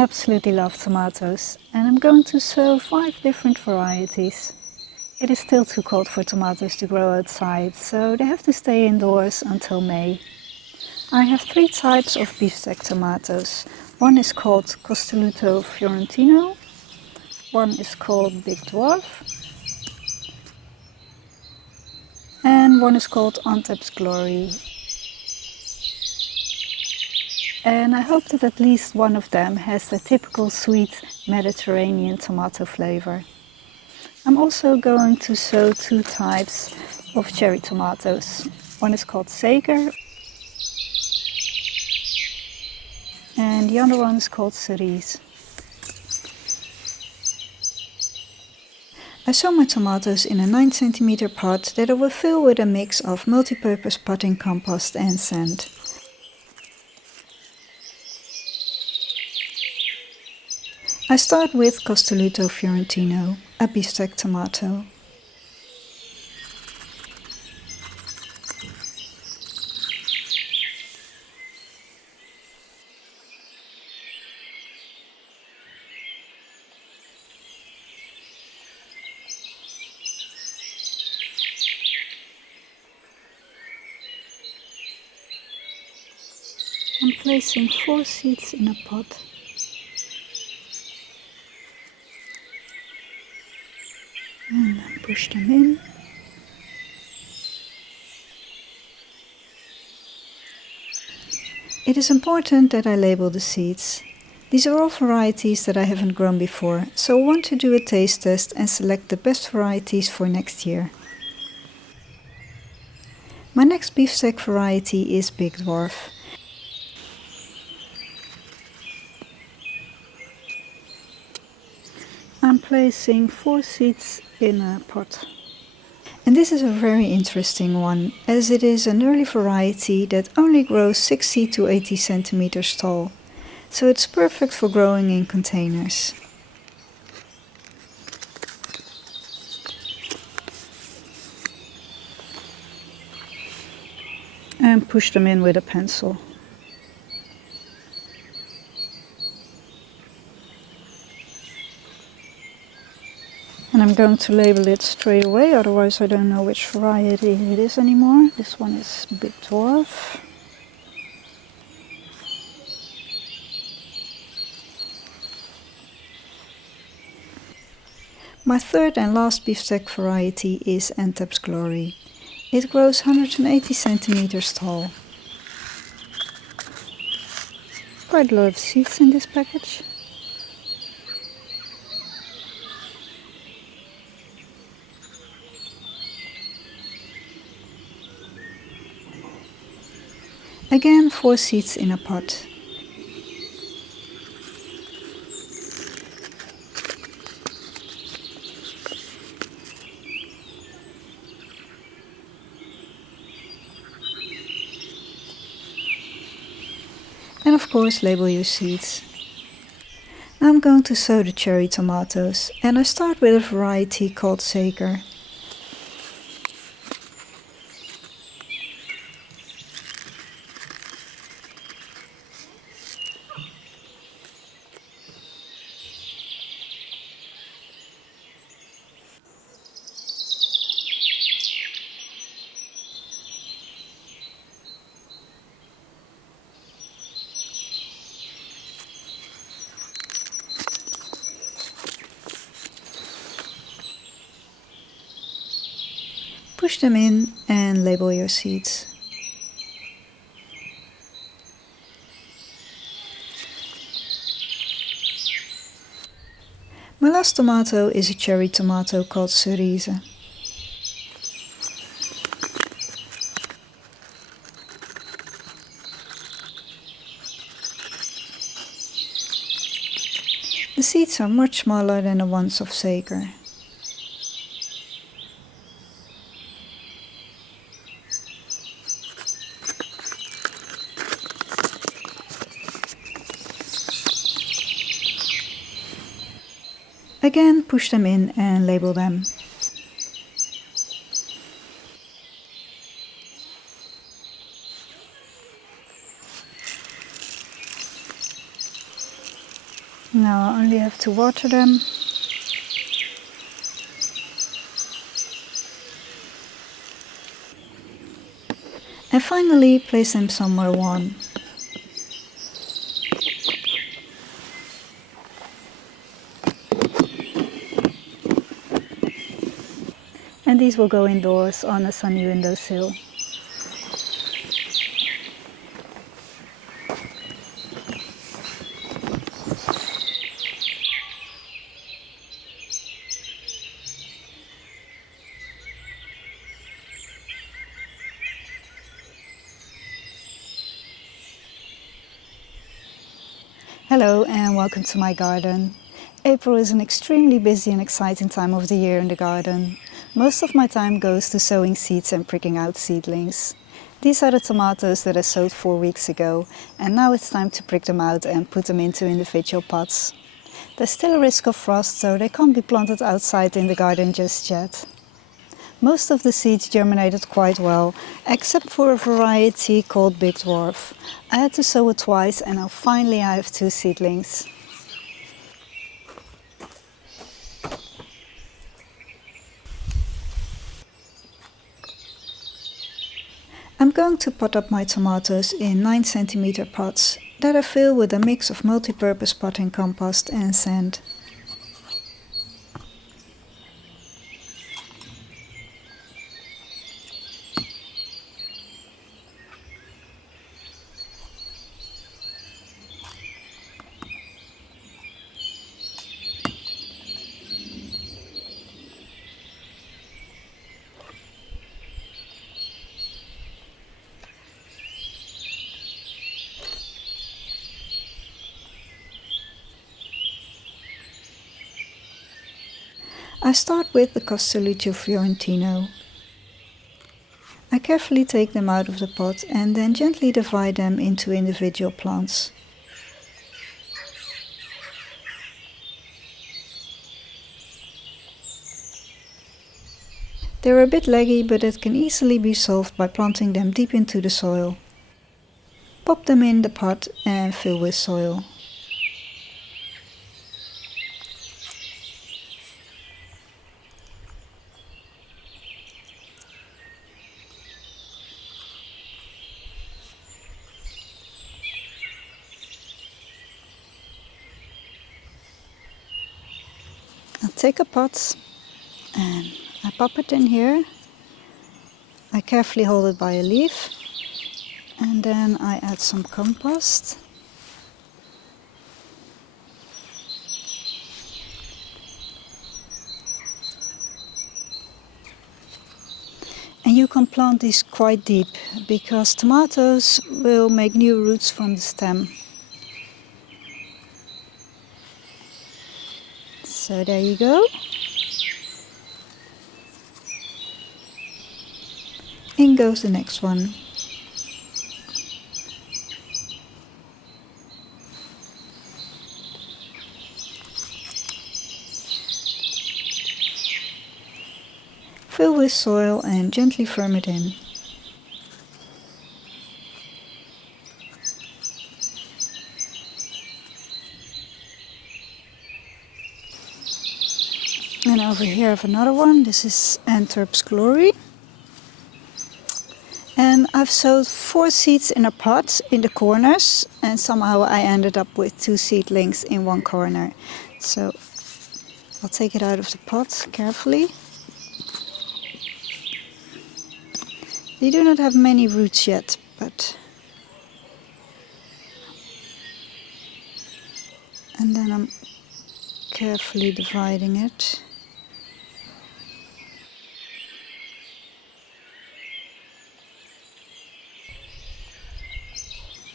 absolutely love tomatoes and I'm going to sow 5 different varieties. It is still too cold for tomatoes to grow outside, so they have to stay indoors until May. I have 3 types of beefsteak tomatoes. One is called Costoluto Fiorentino, one is called Big Dwarf, and one is called Antep's Glory. And I hope that at least one of them has the typical sweet Mediterranean tomato flavor. I'm also going to sow 2 types of cherry tomatoes. One is called Saker and the other one is called Cerise. I sow my tomatoes in a 9 cm pot that I will fill with a mix of multi-purpose potting compost and sand. I start with Costoluto Fiorentino, a beefsteak tomato. I'm placing 4 seeds in a pot. And push them in. It is important that I label the seeds. These are all varieties that I haven't grown before, so I want to do a taste test and select the best varieties for next year. My next beefsteak variety is Big Dwarf. I'm placing 4 seeds in a pot. And this is a very interesting one, as it is an early variety that only grows 60 to 80 centimeters tall, so it's perfect for growing in containers. And push them in with a pencil. And I'm going to label it straight away, otherwise I don't know which variety it is anymore. This one is Big Dwarf. My third and last beefsteak variety is Antep's Glory. It grows 180 centimeters tall. Quite a lot of seeds in this package. Again, 4 seeds in a pot. And of course label your seeds. Now I'm going to sow the cherry tomatoes, and I start with a variety called Saker. Push them in and label your seeds. My last tomato is a cherry tomato called Cerise. The seeds are much smaller than the ones of Saker. Again, push them in and label them. Now I only have to water them. And finally place them somewhere warm. And these will go indoors on a sunny windowsill. Hello and welcome to my garden. April is an extremely busy and exciting time of the year in the garden. Most of my time goes to sowing seeds and pricking out seedlings. These are the tomatoes that I sowed 4 weeks ago, and now it's time to prick them out and put them into individual pots. There's still a risk of frost, so they can't be planted outside in the garden just yet. Most of the seeds germinated quite well, except for a variety called Big Dwarf. I had to sow it twice and now finally I have 2 seedlings. I'm going to pot up my tomatoes in 9 cm pots that I fill with a mix of multi-purpose potting compost and sand. I start with the Castelluccio Fiorentino. I carefully take them out of the pot and then gently divide them into individual plants. They're a bit leggy, but it can easily be solved by planting them deep into the soil. Pop them in the pot and fill with soil. I'll take a pot and I pop it in here. I carefully hold it by a leaf and then I add some compost. And you can plant these quite deep because tomatoes will make new roots from the stem. So there you go. In goes the next one. Fill with soil and gently firm it in. And over here I have another one. This is Antwerp's Glory. And I've sowed 4 seeds in a pot in the corners, and somehow I ended up with 2 seedlings in one corner. So I'll take it out of the pot carefully. They do not have many roots yet, but... And then I'm carefully dividing it.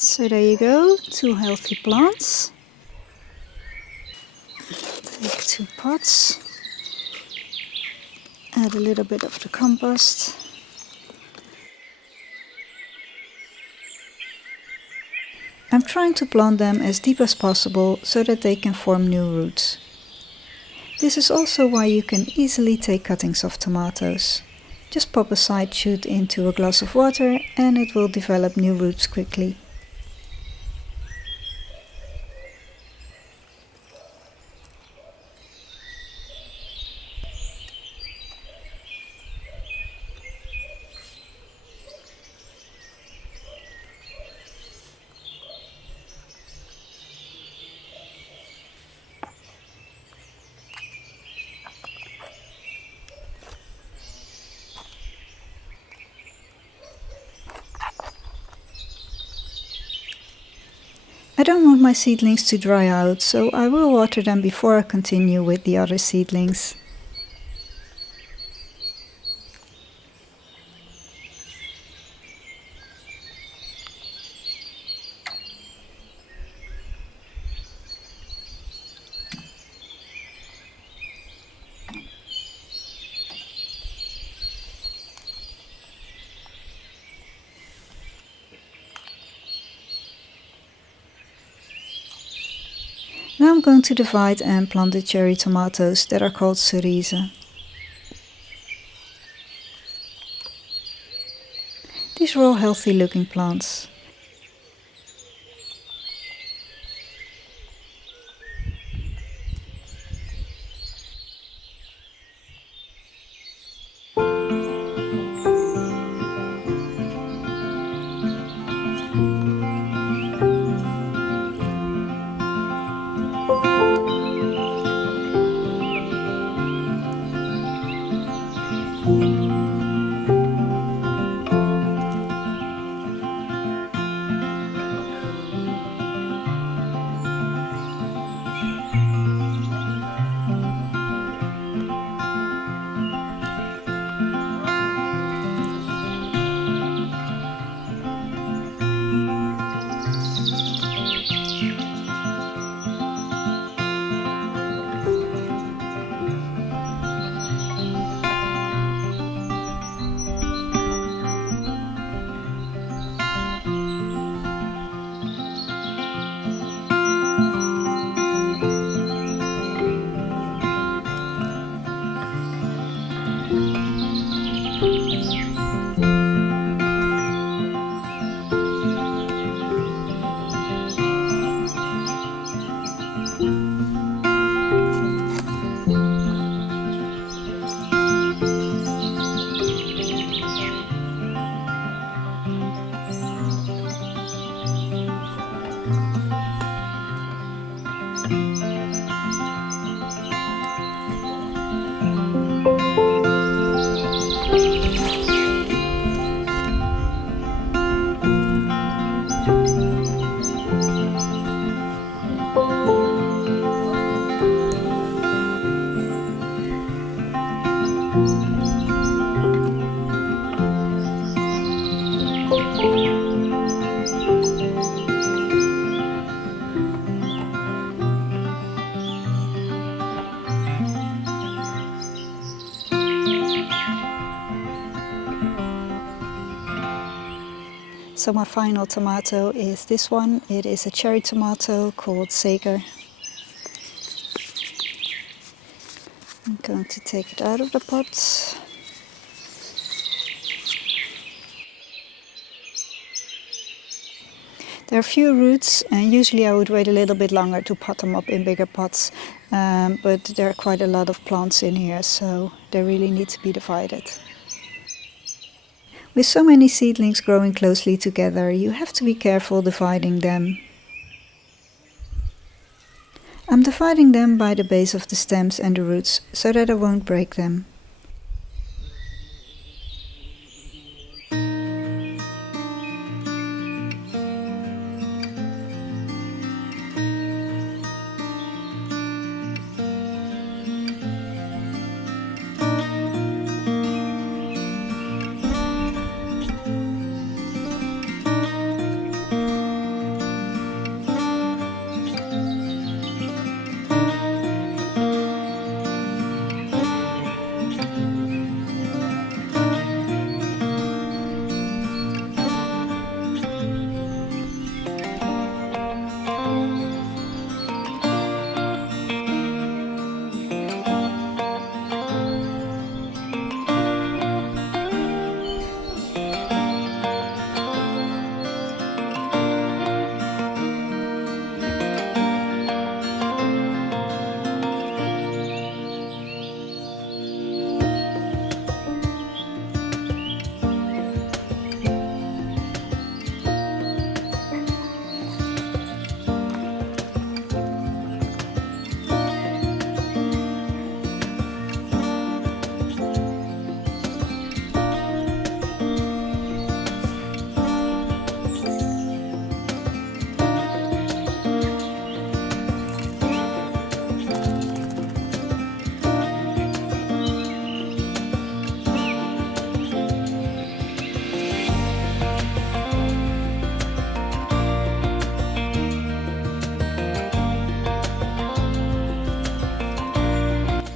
So there you go, 2 healthy plants. Take 2 pots, add a little bit of the compost. I'm trying to plant them as deep as possible so that they can form new roots. This is also why you can easily take cuttings of tomatoes. Just pop a side shoot into a glass of water and it will develop new roots quickly. I don't want my seedlings to dry out, so I will water them before I continue with the other seedlings. Now I'm going to divide and plant the cherry tomatoes that are called cerise. These are all healthy looking plants. So my final tomato is this one. It is a cherry tomato called Sager. I'm going to take it out of the pot. There are few roots, and usually I would wait a little bit longer to pot them up in bigger pots, but there are quite a lot of plants in here, so they really need to be divided. With so many seedlings growing closely together, you have to be careful dividing them. I'm dividing them by the base of the stems and the roots, so that I won't break them.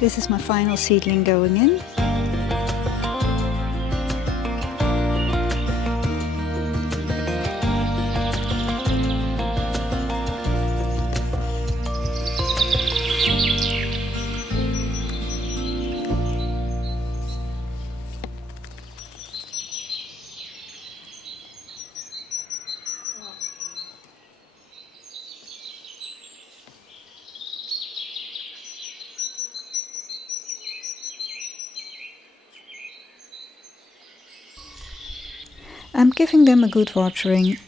This is my final seedling going in. I'm giving them a good watering.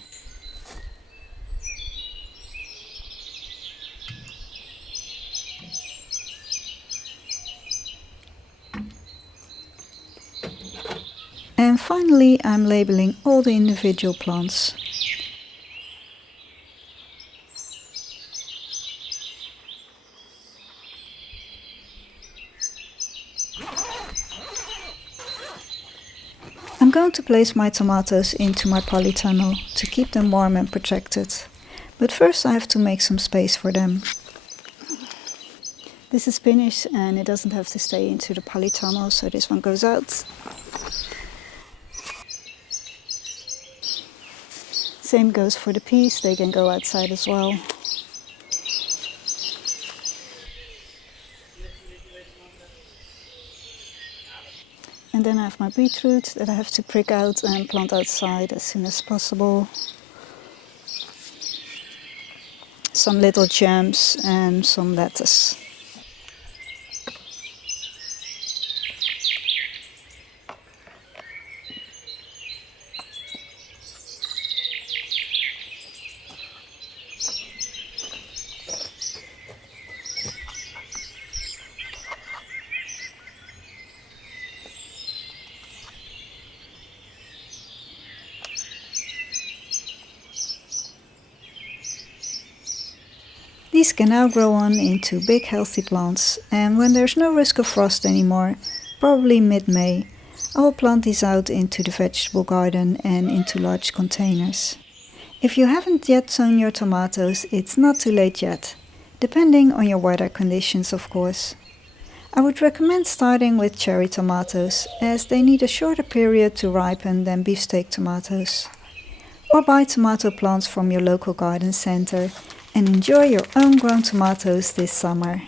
And finally, I'm labeling all the individual plants. I'm going to place my tomatoes into my polytunnel to keep them warm and protected. But first I have to make some space for them. This is spinach and it doesn't have to stay into the polytunnel, so this one goes out. Same goes for the peas, they can go outside as well. And then I have my beetroot that I have to prick out and plant outside as soon as possible. Some little gems and some lettuce. These can now grow on into big healthy plants, and when there's no risk of frost anymore, probably mid-May, I will plant these out into the vegetable garden and into large containers. If you haven't yet sown your tomatoes, it's not too late yet, depending on your weather conditions of course. I would recommend starting with cherry tomatoes, as they need a shorter period to ripen than beefsteak tomatoes. Or buy tomato plants from your local garden center and enjoy your own grown tomatoes this summer.